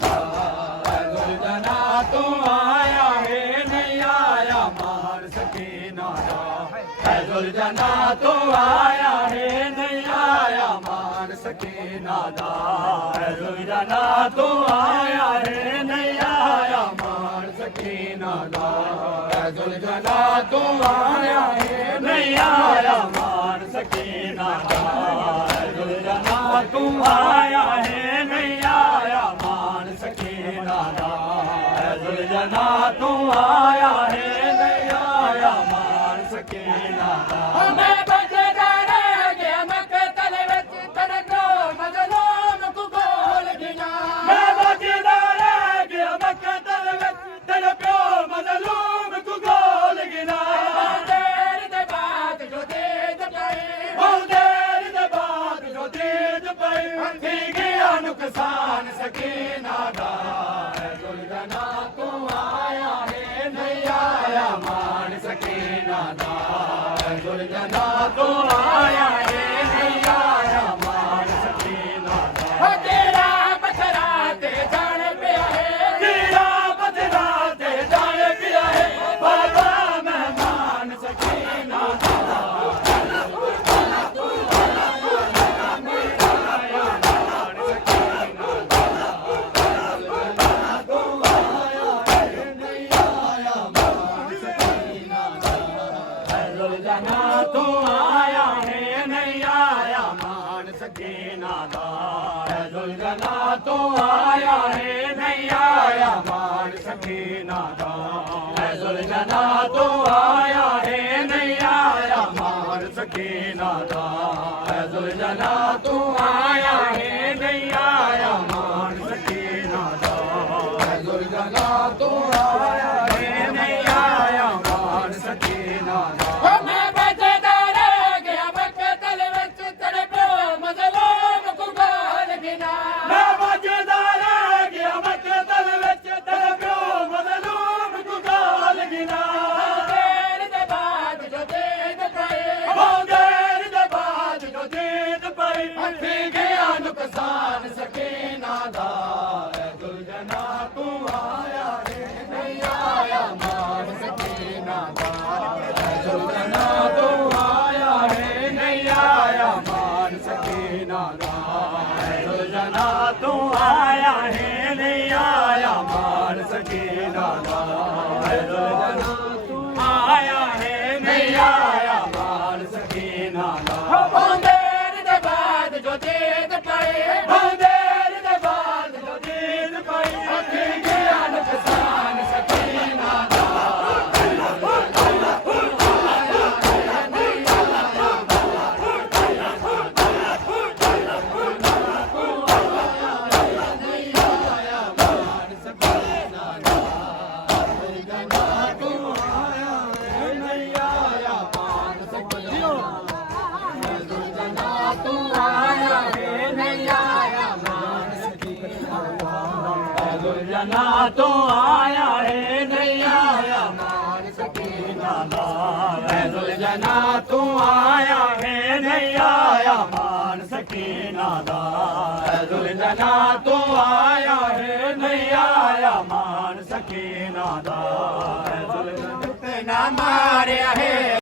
ਦਾ ਦੁਲਜਨਾ ਤੂੰ ਆਇਆ ਹੈ ਨਹੀਂ ਆਇਆ ਮਾਨ ਸਕੀਨਾ ਦਾ ਦੁਲਜਨਾ ਤੂੰ ਆਇਆ ਹੈ ਨਹੀਂ ਆਇਆ ਮਾਨ ਸਕੀਨਾ ਦਾ ਦੁਲਜਨਾ ਤੂੰ ਆਇਆ ਹੈ ਨਹੀਂ ਆਇਆ ਮਾਨ ਸਕੀਨਾ ਦਾ ਦੁਲਜਨਾ ਤੂੰ ਆਇਆ ਹੈ ਨਹੀਂ ਆਇਆ ਮਾਨ ਸਕੀਨਾ ਦਾ ਦੁਲਜਨਾ ਤੂੰ ਆਇਆ ਹੈ ਨਹੀਂ ਆਇਆ ਮਾਨ ਸਕੀਨਾ ਦਾ ਦੁਲਜਨਾ ਤੂੰ ਆਇਆ ਹੈ ਨਹੀਂ ਆਇਆ ਮਾਨ ਸਕੀਨਾ ਦਾ ਮੈਂ ਬਚਦਾ ਰਹਿ ਗਿਆ ਮਕਤਲ ਵਿੱਚ ਤੜਕੋ ਮਜ਼ਲੂਮ ਕੋ ਗੋਲ ਗਿਆ ਮੈਂ ਬਚਦਾ ਰਹਿ ਗਿਆ ਮਕਤਲ ਵਿੱਚ ਤੜਕੋ ਮਜ਼ਲੂਮ ਕੋ ਗੋਲ ਗਿਆ ਦੇਰ ਦੇ ਬਾਅਦ ਜੋ ਤੇਜ ਪਈ ਬਹੁਤ ਦੇਰ ਦੇ ਬਾਅਦ ਜੋ ਤੇਜ ਪਈ ਹੱਥੀ ਗਿਆ ਨੁਕਸਾਨ ਸਕੀਨਾ ਦਾ ਦੁਲਜਨਾ ਤੂੰ ਆਇਆ ਹੈ ਨਹੀਂ ਆਇਆ ਮਾਨ ਸਕੀਨਾ ਦਾ ਦੁਲਜਨਾ ਤੂੰ ਆਇਆ ਹੈ ਨਹੀਂ ਆਇਆ ਮਾਨ ਸਕੀਨਾ ਦਾ ਹੋ ਤੇਰਾ ਪਥਰਾ ਤੇ ਜਾਣ ਪਿਆ ਹੈ ਤੇਰਾ ਬਦਲਾ ਤੇ ਜਾਣ ਪਿਆ ਹੈ ਬਾਬਾ ਮਹਿਮਾਨ ਸਕੀਨਾ ਦਾ ਦੁਲਜਨਾ ਤੂੰ ਆਇਆ ਹੈ ਨਹੀਂ ਆਇਆ ਮਾਨ ਸਕੀਨਾ ਦਾ ਦੁਲਜਨਾ ਤੂੰ ਆਇਆ ਹੈ ਨਹੀਂ ਆਇਆ ਮਾਨ ਸਕੀਨਾ ਦਾ ਦੁਲਜਨਾ ਤੂੰ ਆਇਆ ਹੈ ਨਹੀਂ ਆਇਆ ਮਾਨ ਸਕੀਨਾ ਦਾ ਦੁਲਜਨਾ ਤੂੰ ਆਇਆ ਹੈ ਨਹੀਂ ਆਇਆ ਮਾਨ ਸਕੀਨਾ ਦਾ ਦੁਲਜਨਾ ਤੂੰ ਆਇਆ ਹੈ ਨਹੀਂ ਆਇਆ ਮਾਨ ਸਕੀਨਾ ਦਾ ਹੋ ਮੈਂ ਬਚਦਾ ਰਹਿ ਗਿਆ ਮਕਤਲ ਵਿੱਚ ਤੜਕੋ ਮਜ਼ਲੂਮ ਕੋ ਗੋਲ ਗਿਆ ਮੈਂ ਵੱਜਦਾ ਰਹਿ ਗਿਆ ਮਕਤਲ ਵਿੱਚ ਤੜਪਿਓ ਮਜ਼ਲੂਮ ਕੋ ਗਾਲ ਗਿਨਾ ਦੇਰ ਦੇ ਬਾਅਦ ਜੋ ਤੇਜ ਪਈ ਬਹੁਤ ਦੇਰ ਦੇ ਬਾਅਦ ਜੋ ਤੇਜ ਪਈ ਹੱਥੀ ਗਿਆ ਨੁਕਸਾਨ ਸਕੀਨਾ ਦਾ ਦੁਲਜਨਾ ਤੂੰ ਆਇਆ ਹੈ ਨਹੀਂ ਆਇਆ ਮਾਨ ਸਕੀਨਾ ਦਾ ਦੁਲਜਨਾ ਤੂੰ ਆਇਆ ਹੈ ਨਹੀਂ ਆਇਆ ਮਾਨ ਸਕੀਨਾ ਦਾ ਦੁਲਜਨਾ ਤੂੰ ਆਇਆ ਹੈ ਨਹੀਂ ਆਇਆ ਮਾਨ ਸਕੀਨਾ ਦਾ ਦੁਲਜਨਾ ਤੂੰ ਆਇਆ ਹੈ ਨਹੀਂ ਆਇਆ ਮਾਨ ਸਕੀਨਾ ਦਾ ਬਹੁਤ ਦੇਰ ਦੇ ਬਾਅਦ ਜੋ ਤੇਜ ਪਈ ਬਹੁਤ ਦੇਰ ਦੇ ਬਾਅਦ ਜੋ ਤੇਜ ਪਈ ਹੱਥੀ ਗਿਆ ਨੁਕਸਾਨ ਸਕੀਨਾ ਦਾ ਦੁਲਜਨਾ ਤੂੰ ਆਇਆ ਹੈ ਨਹੀਂ ਆਇਆ ਮਾਨ ਸਕੀਨਾ ਦਾ ਦੁਲਜਨਾ ਤੂੰ ਆਇਆ ਹੈ ਨਹੀਂ ਆਇਆ ਮਾਨ ਸਕੀਨਾ ਦਾ ਦੁਲਜਨਾ ਤੂੰ ਆਇਆ ਹੈ ਨਹੀਂ ਆਇਆ ਮਾਨ ਸਕੀਨਾ ਦਾ ਦੁਲਜਨਾ ਨਾਮਾ